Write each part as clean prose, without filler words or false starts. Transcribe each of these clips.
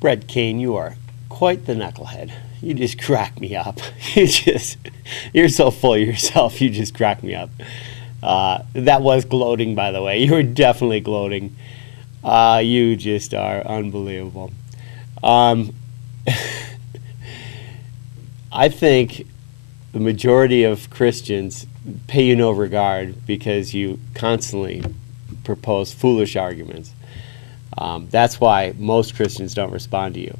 Brett Kane, you are quite the knucklehead. You just crack me up. You're so full of yourself. You just crack me up. That was gloating, by the way. You were definitely gloating. You just are unbelievable. I think the majority of Christians pay you no regard because you constantly propose foolish arguments. That's why most Christians don't respond to you.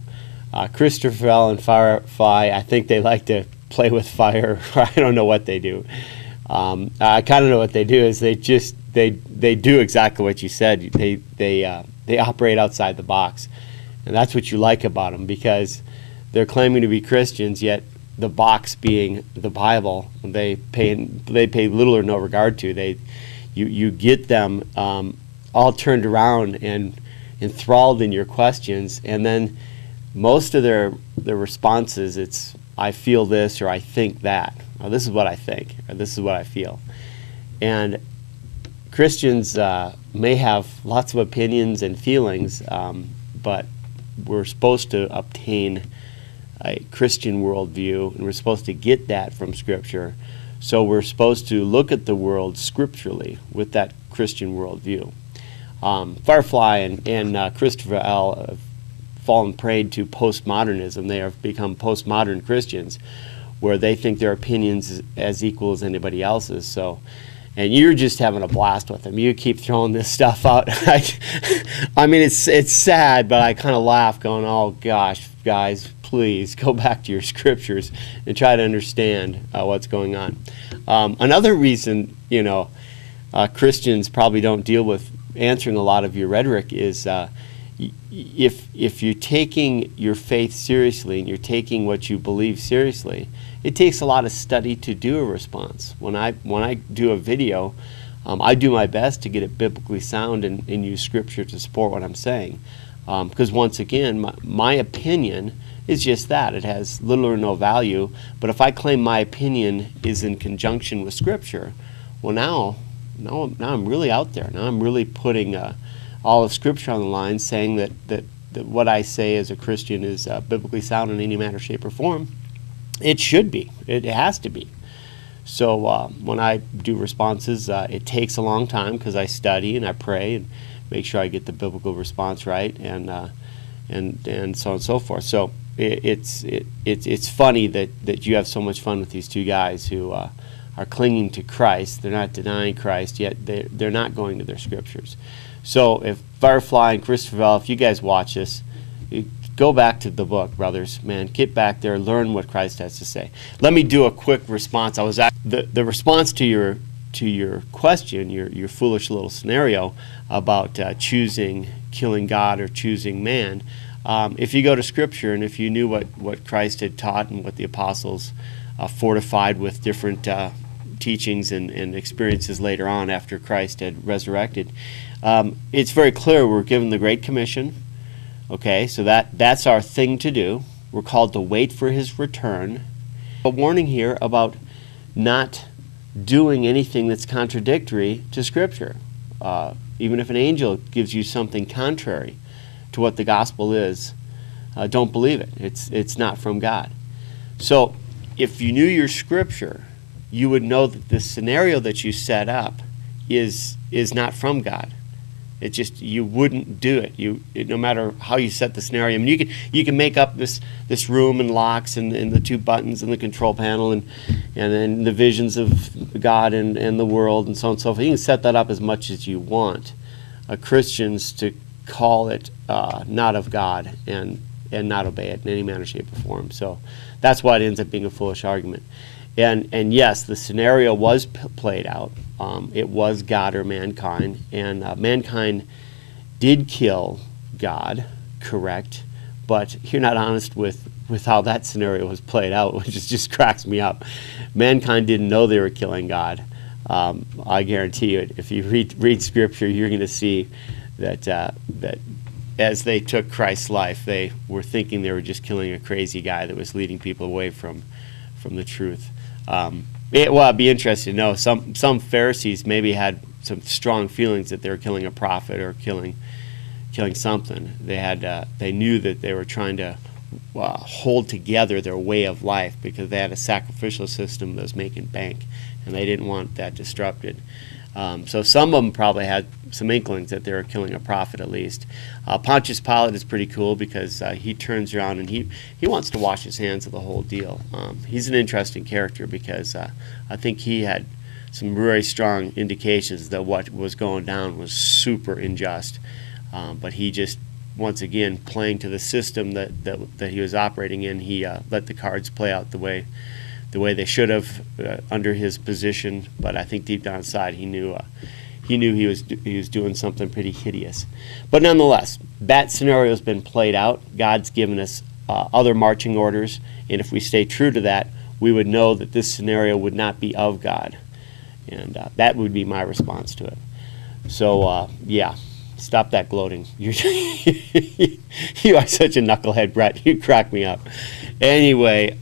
Christabel and Firefly, I think they like to play with fire. I don't know what they do. I kind of know what they do is they do exactly what you said. They operate outside the box, and that's what you like about them, because they're claiming to be Christians, yet the box being the Bible, they pay little or no regard to. You get them all turned around and enthralled in your questions, and then most of their responses, it's I feel this or I think that. Or this is what I think, or this is what I feel. And Christians may have lots of opinions and feelings, but we're supposed to obtain a Christian worldview, and we're supposed to get that from Scripture. So we're supposed to look at the world scripturally with that Christian worldview. Firefly and Christabel have fallen prey to postmodernism. They have become postmodern Christians, where they think their opinions as equal as anybody else's. So, and you're just having a blast with them. You keep throwing this stuff out. I mean, it's sad, but I kind of laugh, going, "Oh gosh, guys, please go back to your scriptures and try to understand what's going on." Another reason, Christians probably don't deal with answering a lot of your rhetoric is if you're taking your faith seriously and you're taking what you believe seriously, it takes a lot of study to do a response. When I do a video, I do my best to get it biblically sound and use Scripture to support what I'm saying. Because once again, my opinion is just that. It has little or no value. But if I claim my opinion is in conjunction with Scripture, well, now I'm really out there. Now I'm really putting all of Scripture on the line, saying that what I say as a Christian is biblically sound in any manner, shape, or form. It should be. It has to be. So when I do responses, it takes a long time because I study and I pray and make sure I get the biblical response right, and so on and so forth. So it's funny that you have so much fun with these two guys who are clinging to Christ. They're not denying Christ, yet they're not going to their scriptures. So if Firefly and Christabel, if you guys watch this, go back to the book, brothers. Man, get back there, learn what Christ has to say. Let me do a quick response. The response to your question, your foolish little scenario about choosing killing God or choosing man. If you go to Scripture and if you knew what Christ had taught and what the apostles fortified with different teachings and experiences later on after Christ had resurrected, it's very clear we're given the Great Commission. Okay, so that's our thing to do. We're called to wait for his return. A warning here about not doing anything that's contradictory to Scripture. Even if an angel gives you something contrary to what the gospel is, don't believe it. It's not from God. So if you knew your Scripture, you would know that the scenario that you set up is not from God. It just, you wouldn't do it. No matter how you set the scenario. I mean, you can make up this room and locks and the two buttons and the control panel and then the visions of God and the world and so on and so forth. You can set that up as much as you want. Christians to call it not of God and not obey it in any manner, shape, or form. So that's why it ends up being a foolish argument. And yes, the scenario was played out. It was God or mankind, and mankind did kill God, correct, but you're not honest with how that scenario was played out, which just cracks me up. Mankind didn't know they were killing God. I guarantee you, if you read Scripture, you're going to see that as they took Christ's life, they were thinking they were just killing a crazy guy that was leading people away from the truth. I'd be interested to know. Some Pharisees maybe had some strong feelings that they were killing a prophet or killing killing something. They knew that they were trying to hold together their way of life because they had a sacrificial system that was making bank, and they didn't want that disrupted. So some of them probably had some inklings that they were killing a prophet at least. Pontius Pilate is pretty cool because he turns around and he wants to wash his hands of the whole deal. He's an interesting character because I think he had some very strong indications that what was going down was super unjust. But he just, once again, playing to the system that he was operating in, he let the cards play out the way they should have under his position. But I think deep down inside he knew he was doing something pretty hideous. But nonetheless, that scenario has been played out. God's given us other marching orders, and if we stay true to that, we would know that this scenario would not be of God, and that would be my response to it. So yeah. Stop that gloating. You are such a knucklehead, Brett. You crack me up. Anyway,